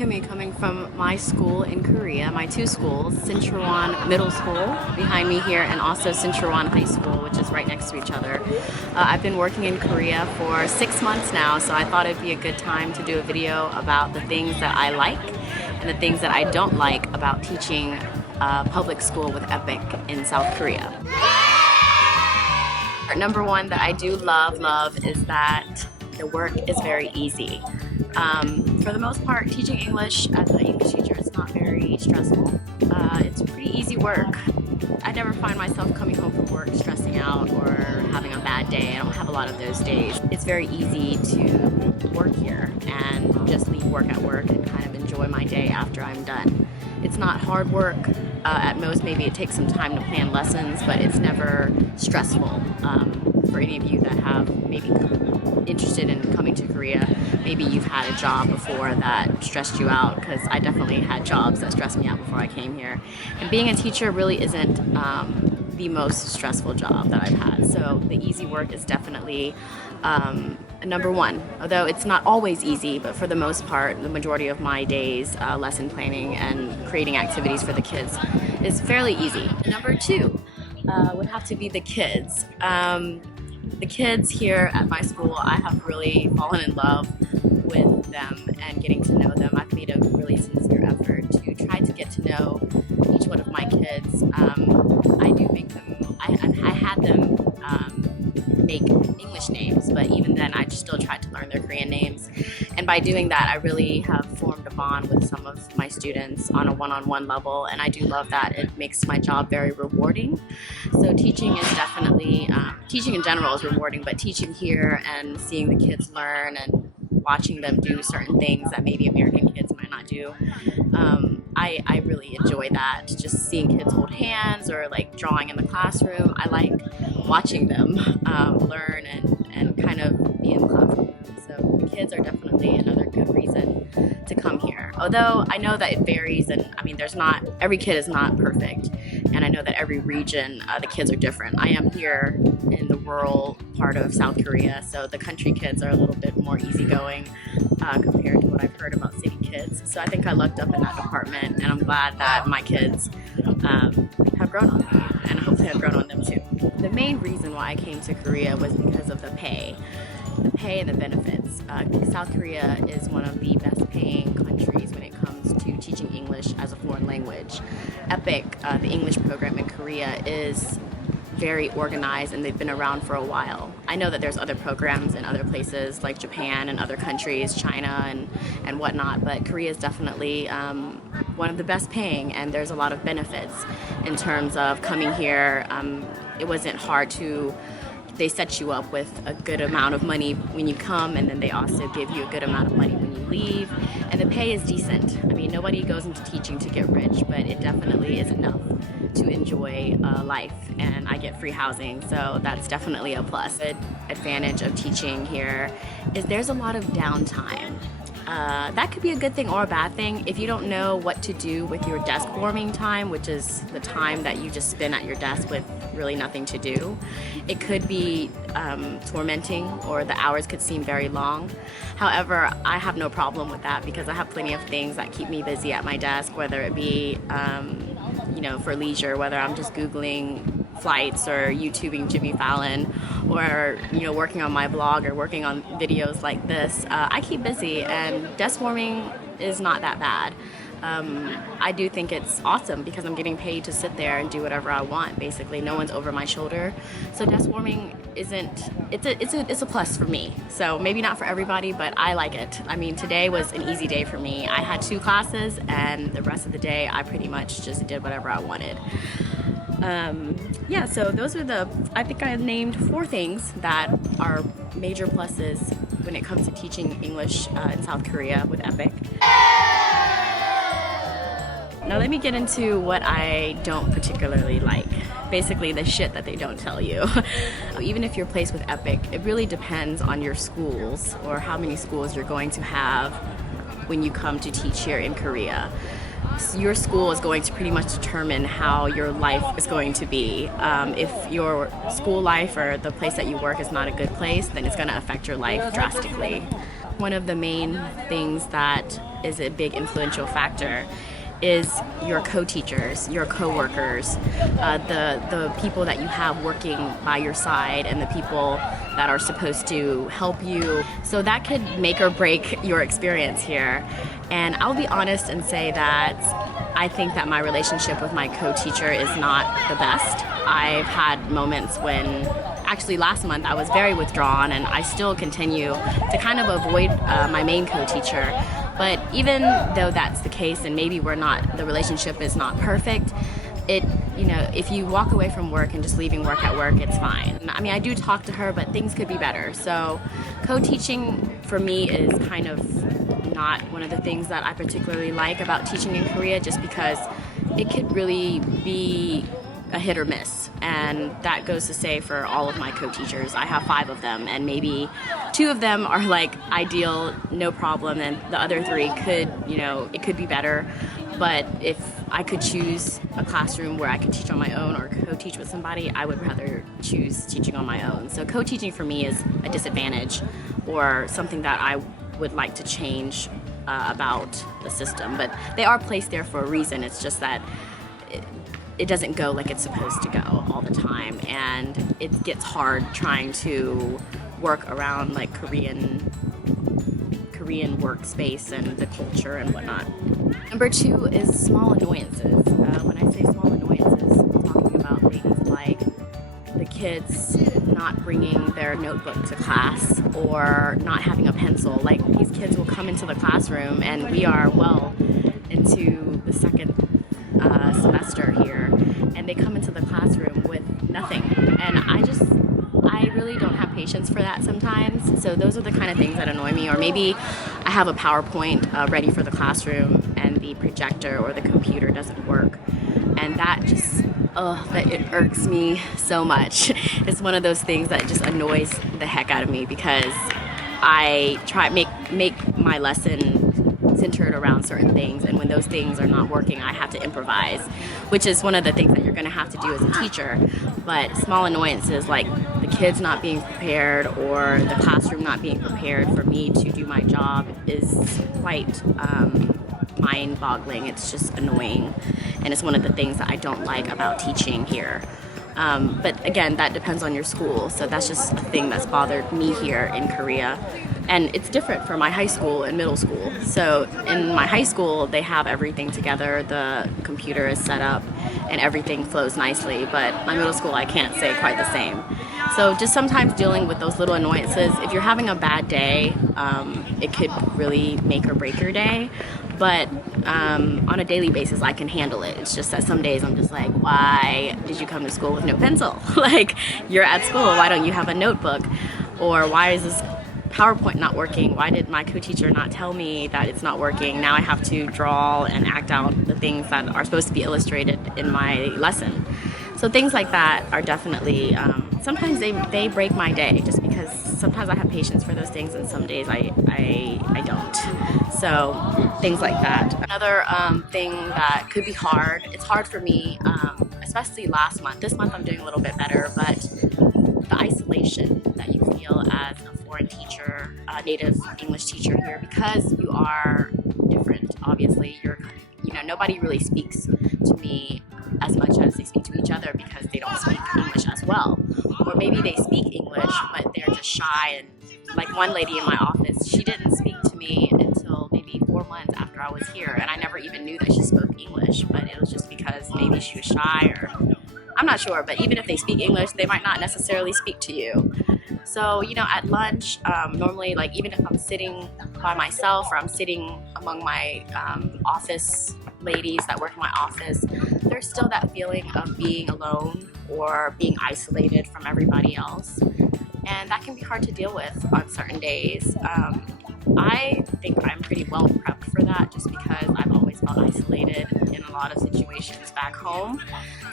Kimmy coming from my school in Korea, my two schools, Sincheon Middle School behind me here and also Sincheon High School, which is right next to each other. I've been working in Korea for 6 months now, so I thought it'd be a good time to do a video about the things that I like and the things that I don't like about teaching public school with EPIK in South Korea. Number one that I do love is that the work is very easy. For the most part, teaching English as an English teacher is not very stressful. It's pretty easy work. I never find myself coming home from work stressing out or having a bad day. I don't have a lot of those days. It's very easy to work here and just leave work at work and kind of enjoy my day after I'm done. It's not hard work. At most, maybe it takes some time to plan lessons, but it's never stressful. For any of you that have maybe interested in coming to Korea, maybe you've had a job before that stressed you out, because I definitely had jobs that stressed me out before I came here. And being a teacher really isn't the most stressful job that I've had. So the easy work is definitely number one, although it's not always easy, but for the most part, the majority of my days, lesson planning and creating activities for the kids is fairly easy. Number two would have to be the kids. The kids here at my school, I have really fallen in love with them and getting to know them. I've made a really sincere effort to try to get to know each one of my kids. I do make them, I had them make English names, but even then I still tried to learn their Korean names. And by doing that, I really have formed a bond with some of my students on a one-on-one level, and I do love that. It makes my job very rewarding. So teaching is definitely, teaching in general is rewarding, but teaching here and seeing the kids learn and watching them do certain things that maybe American kids might not do, I really enjoy that. Just seeing kids hold hands or like drawing in the classroom. I like watching them learn and kind of be in the classroom. So the kids are definitely another good reason to come here. Although I know that it varies, and I mean, every kid is not perfect, and I know that every region, the kids are different. I am here in the rural part of South Korea, so the country kids are a little bit more easygoing compared to what I've heard about city kids. So I think I lucked up in that department, and I'm glad that my kids have grown on me, and hopefully I've grown on them too. The main reason why I came to Korea was because of the pay and the benefits. South Korea is one of the best paying countries when it comes to teaching English as a foreign language. EPIK, the English program in Korea, is very organized, and they've been around for a while. I know that there's other programs in other places like Japan and other countries, China and whatnot, but Korea is definitely one of the best paying, and there's a lot of benefits in terms of coming here. It wasn't hard to, they set you up with a good amount of money when you come, and then they also give you a good amount of money when you leave, and the pay is decent. I mean, nobody goes into teaching to get rich, but it definitely is enough to enjoy life, and I get free housing, so that's definitely a plus. The advantage of teaching here is there's a lot of downtime. That could be a good thing or a bad thing. If you don't know what to do with your desk warming time, which is the time that you just spend at your desk with really nothing to do, it could be tormenting, or the hours could seem very long. However, I have no problem with that because I have plenty of things that keep me busy at my desk, whether it be for leisure, whether I'm just Googling flights or YouTubing Jimmy Fallon, or working on my blog or working on videos like this. I keep busy, and desk warming is not that bad. I do think it's awesome because I'm getting paid to sit there and do whatever I want. Basically, no one's over my shoulder, so desk warming it's a plus for me. So maybe not for everybody, but I like it. I mean, today was an easy day for me. I had 2 classes, and the rest of the day I pretty much just did whatever I wanted. Yeah, so those are I think I named 4 things that are major pluses when it comes to teaching English in South Korea with EPIK. Now let me get into what I don't particularly like. Basically the shit that they don't tell you. Even if you're placed with EPIK, it really depends on your schools or how many schools you're going to have when you come to teach here in Korea. your school is going to pretty much determine how your life is going to be. If your school life or the place that you work is not a good place, then it's going to affect your life drastically. One of the main things that is a big influential factor is your co-teachers, your co-workers, the people that you have working by your side and the people that are supposed to help you. So that could make or break your experience here. And I'll be honest and say that I think that my relationship with my co-teacher is not the best. I've had moments when, actually last month, I was very withdrawn, and I still continue to kind of avoid my main co-teacher. But even though that's the case, and maybe the relationship is not perfect, if you walk away from work and just leaving work at work, it's fine. I mean, I do talk to her, but things could be better. So co-teaching for me is kind of not one of the things that I particularly like about teaching in Korea, just because it could really be a hit or miss, and that goes to say for all of my co-teachers. I have 5 of them, and maybe 2 of them are like ideal, no problem, and the other 3 could, it could be better. But if I could choose a classroom where I could teach on my own or co-teach with somebody, I would rather choose teaching on my own. So co-teaching for me is a disadvantage, or something that I would like to change about the system. But they are placed there for a reason. It's just that it doesn't go like it's supposed to go all the time, and it gets hard trying to work around like Korean workspace and the culture and whatnot. Number 2 is small annoyances. When I say small annoyances, I'm talking about things like the kids not bringing their notebook to class or not having a pencil. Like, these kids will come into the classroom, and we are well into the second semester here, and they come into the classroom with nothing, and I really don't have patience for that sometimes. So those are the kind of things that annoy me. Or maybe I have a PowerPoint ready for the classroom, and the projector or the computer doesn't work, and that just it irks me so much. It's one of those things that just annoys the heck out of me, because I try make my lesson centered around certain things, and when those things are not working, I have to improvise, which is one of the things that you're going to have to do as a teacher. But small annoyances like the kids not being prepared or the classroom not being prepared for me to do my job is quite mind-boggling. It's just annoying, and it's one of the things that I don't like about teaching here. But again, that depends on your school, so that's just a thing that's bothered me here in Korea. And it's different for my high school and middle school. So in my high school, they have everything together, the computer is set up, and everything flows nicely. But my middle school, I can't say quite the same. So just sometimes dealing with those little annoyances. If you're having a bad day, it could really make or break your day. But on a daily basis, I can handle it. It's just that some days I'm just like, why did you come to school with no pencil? Like, you're at school, why don't you have a notebook? Or why is this PowerPoint not working? Why did my co-teacher not tell me that it's not working? Now I have to draw and act out the things that are supposed to be illustrated in my lesson. So things like that are definitely, sometimes they break my day, just because sometimes I have patience for those things and some days I don't. So things like that. Another thing that could be hard, it's hard for me, especially last month. This month I'm doing a little bit better, but the isolation that you feel as a foreign teacher, a native English teacher here, because you are different. Obviously, nobody really speaks to me as much as they speak to each other, because they don't speak English as well. Or maybe they speak English, but they're just shy. And like one lady in my office, she didn't speak to me until maybe 4 months after I was here, and I never even knew that she spoke English, but it was just because maybe she was shy, or I'm not sure. But even if they speak English, they might not necessarily speak to you. So, at lunch, normally, like, even if I'm sitting by myself or I'm sitting among my office ladies that work in my office, there's still that feeling of being alone or being isolated from everybody else. And that can be hard to deal with on certain days. I think I'm pretty well prepped for that, just because I've always felt isolated in a lot of situations back home.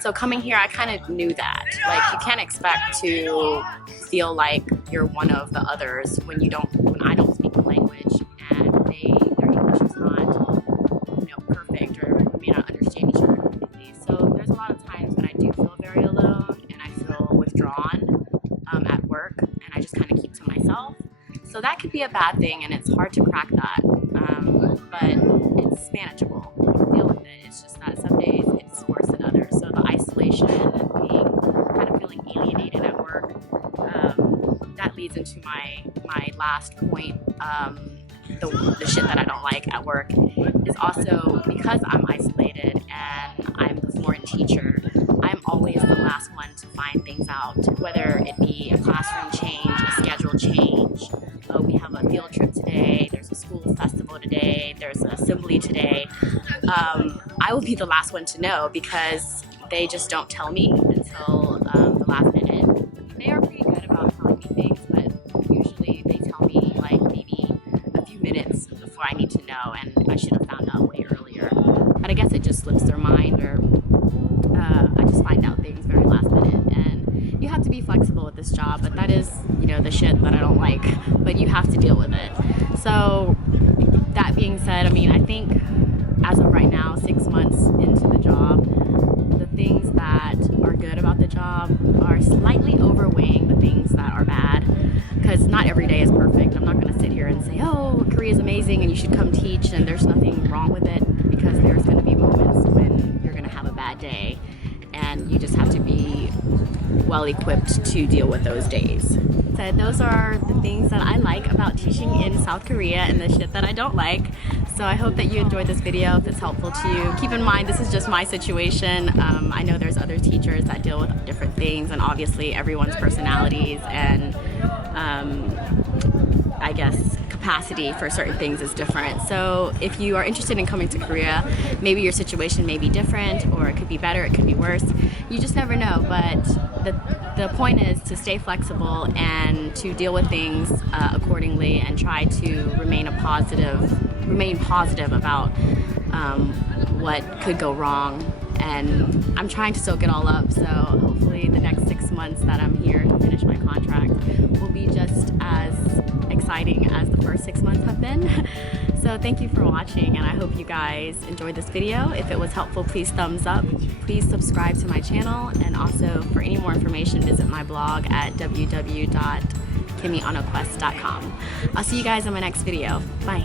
So coming here, I kind of knew that. Like, you can't expect to feel like you're one of the others when I don't speak the language, and their English is not, perfect, or and I just kind of keep to myself. So that could be a bad thing, and it's hard to crack that, but it's manageable. I can deal with it. It's just that some days it's worse than others. So the isolation and being kind of feeling alienated at work, that leads into my last point. The shit that I don't like at work is also because I'm isolated and I'm the foreign teacher. I'm always the last one to find things out, whether it be a classroom change, a schedule change. Oh, we have a field trip today, there's a school festival today, there's an assembly today. I will be the last one to know because they just don't tell me until the last minute. They are pretty good about telling me things, but usually they tell me like maybe a few minutes before I need to know, and I should have found out way earlier. But I guess it just slips their mind, or I just find out things very last minute. And you have to be flexible with this job, but that is, you know, the shit that I don't like, but you have to deal with it. So that being said, I mean, I think as of right now, 6 months into the job, the things that are good about the job are slightly overweighing the things that are bad, because not every day is perfect. I'm not going to sit here and say, oh, Korea is amazing and you should come teach and there's nothing wrong with it, because there's going to be moments when you're going to have a bad day, and you just have to be well equipped to deal with those days. So those are the things that I like about teaching in South Korea and the shit that I don't like. So I hope that you enjoyed this video, if it's helpful to you. Keep in mind, this is just my situation. I know there's other teachers that deal with different things, and obviously everyone's personalities and I guess capacity for certain things is different. So if you are interested in coming to Korea, maybe your situation may be different, or it could be better, it could be worse. You just never know. But the point is to stay flexible and to deal with things accordingly, and try to remain positive about what could go wrong. And I'm trying to soak it all up, so hopefully the next 6 months that I'm here to finish my contract will be just as exciting as the first 6 months have been. So thank you for watching, and I hope you guys enjoyed this video. If it was helpful, please thumbs up. Please subscribe to my channel, and also for any more information, visit my blog at www.kimionaquest.com. I'll see you guys in my next video. Bye.